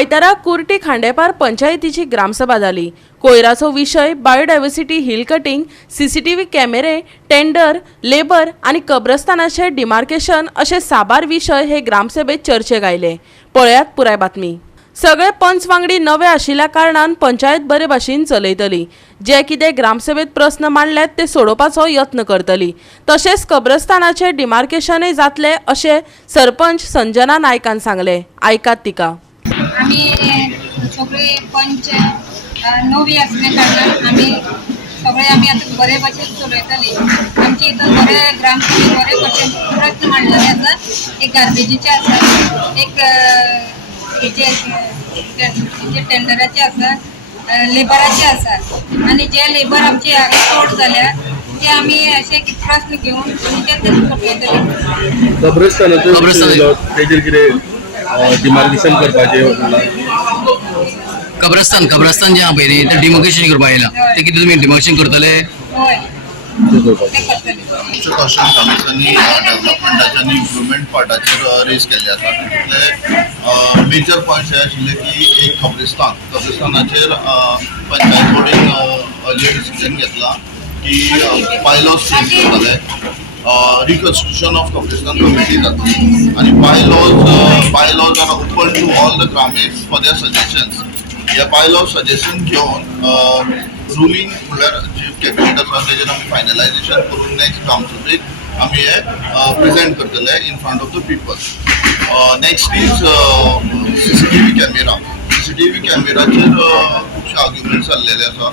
आयतारा कुर्टी खांडेपार पंचायतीची ग्रामसभा जाली। कोयराचो विषय बायोडायवर्सिटी हिल कटिंग, सीसीटीव्ही कॅमेरे, टेंडर, लेबर आणि कब्रस्तानाचे डिमार्केशन असे साबार विषय हे ग्रामसभेत चर्चेक आयले। पळयात पुराय बातमी। सगळे पंच वांगडी नवे आशिल्ल्या कारणान पंचायत बरे भाशेन चलयतली। जे कितें ग्रामसभेत प्रश्न मांडल्यात ते सोडोवपाचो यत्न करतली। तशेंच कब्रस्तानाचे डिमार्केशनय जातले अशें सरपंच संजना नायकान सांगले। आयकात तिका। आम्ही सगळे पंच नवी असल्या कारणान आम्ही आता बरे भाशेन चलयतली। आमचे इथं बरे ग्रामसभेत बरे भाशेन प्रश्न मांडलेले आसात। एक गार्बेजीचे आसात, एक हेचे टेंडराचे आसात, लेबराचे आसात आणि जे लेबर आमचे शॉर्ट जाल्या ते आम्ही असे प्रश्न घेऊन ते सोडयतले। डिमार्केशन करपाचे कब्रस्तान जे पळय न्ही ते डिमार्केशन करपाक आयला ते कितें तुमी डिमार्केशन करतले? होय ते करतले। क्वेश्चन कमिशननी डेव्हलपमेंटाच्या आणि इम्प्रुवमेंट पार्टाचेर रेज केल्ले आसा। तितूंतले मेजर पॉयंट्स हे आशिल्ले की एक कब्रिस्तानाचेर पंचायत बोर्डीन अर्ली डिसिजन घेतला की बायलॉज चेंज करतले, रिकन्स्ट्रक्शन ऑफ कब्रिस्तान कमिटी जातली आणि bylaws are open to all the ग्रामीण फॉर देअर सजेशन्स। ह्या बायलॉज सजेशन घेवन रुलींग म्हणल्यार जी कॅबिनेट आसा तेजेर आमी फायनलायजेशन करून नेक्स्ट कावन्सिलीक आमी हे प्रेजेंट करतले in front of the people. Next is CCTV camera. CCTV कॅमेराचेर खुबशे आर्ग्युमेंट्स जाल्लेले आसा।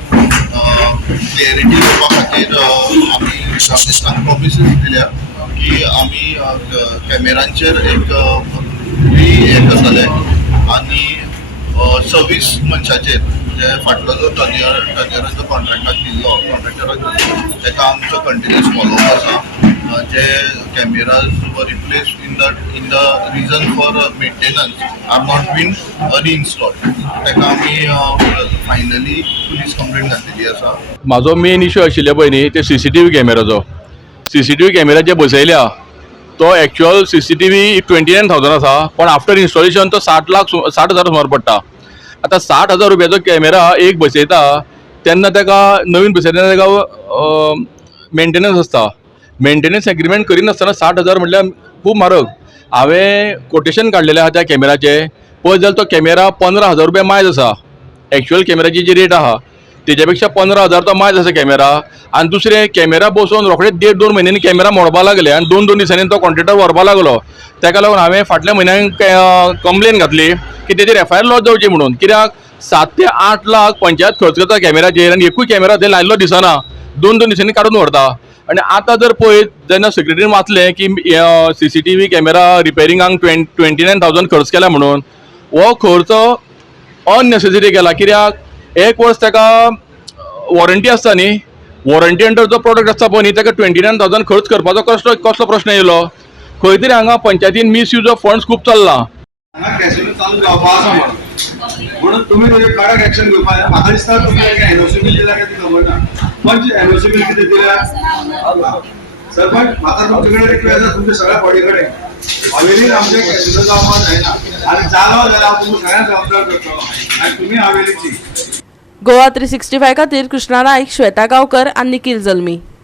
क्लियरिटी करपा खातीर आमी ग्रामस्थांक प्रॉमिसीस दिल्या की आमी कॅमेरांचेर एक हे करतले आणि 26 मनशाचेर जे फाटलो जो टर्नियराचो कॉन्ट्रॅक्टाक दिल्लो कॉन्ट्रॅक्टराक तेका आमचो कंटिन्युअस फॉलोअप आसा। जे cameras were replace in the region for maintenance are not been reinstalled तेका आमी फायनली पुलीस कंप्लेंट घातलेली आसा। म्हाजो मेन इश्यू आशिल्ले पळय न्ही ते सीसीटीव्ही कॅमेराचो। सीसीटीव्ही कॅमेरा जे बसयल्या तो एक्चुअल सीसीटीव्ही 29,000 आसा, पण आफ्टर इन्स्टॉलेशन तो 60,000 सुमार पडटा। आता 60,000 रुपयाचो कॅमेरा एक बसयता तेन्ना तेका नवीन बसयता तेका मेंटेनन्स आसता। मेंटेनन्स एग्रीमेंट करिनासतना 60,000 म्हटल्यार खूब म्हारग। हांवें कोटेशन काडलेलें आहा त्या कॅमेराचे। पळयत जाल्यार तो कॅमेरा 15,000 रुपया मायज आसा। एक्चुअल कॅमेराची जी रेट आहा तेच्या पेक्षा 15,000 तो मायज आसा कॅमेरा। आनी दुसरे कॅमेरा बसोवन रोखडेच 1.5-2 म्हयन्यांनी कॅमेरा मोडपा लागले आनी 2-2 दिसांनी तो कॉन्ट्रॅक्टर व्हरपा लागलो। तेका लागून हांवें फाटल्या म्हयन्याक कंप्लेन घातली की तेजेर FIR लॉज जावची म्हणून। कित्याक 7 ते 8 लाख पंचायत खर्च करता कॅमेराचेर आनी एकूय कॅमेरा थंय लायल्लो दिसना, 2-2 दिसांनी काडून व्हरता। आनी आतां जर पळयत जेन्ना सेक्रेटरीन वाचलें की सीसीटीव्ही कॅमेरा रिपेरिंगाक 29,000 खर्च केला म्हणून, हो खर्च अननेसेसरी केला। कित्याक 1 वर्स तेका वॉरंटी आसता न्ही, वॉरंटी अंडर जो प्रोडक्ट आसता पळय न्ही तेका 29,000 खर्च करपाचो कसलो प्रश्न येयलो? खंय तरी हांगा पंचायतीन मिसयूज ऑफ फंड्स खूब चल्ला। कॅसिनो चालू जावपा आसा म्हणून तुम्ही म्हणजे कडक एक्शन घेवपा जाय। म्हाका दिसता तुम्ही एनओसी बिल दिला काय ती खबर ना, पण एनओसी बिल कितें दिल्या सरपंच म्हाका तुमचे कडेन रिक्वेस्ट आसा तुमच्या सगळ्या बॉडी कडेन हवेलीन आमचे कॅसिनो जावपा जायना आनी जालो जाल्यार हांव तुमकां सगळ्यांक जबाबदार करतलो आनी तुमी हवेलीची। गोवा 365 खातीर कृष्णा नाईक, श्वेता गांवकर आनी निखिल जल्मी।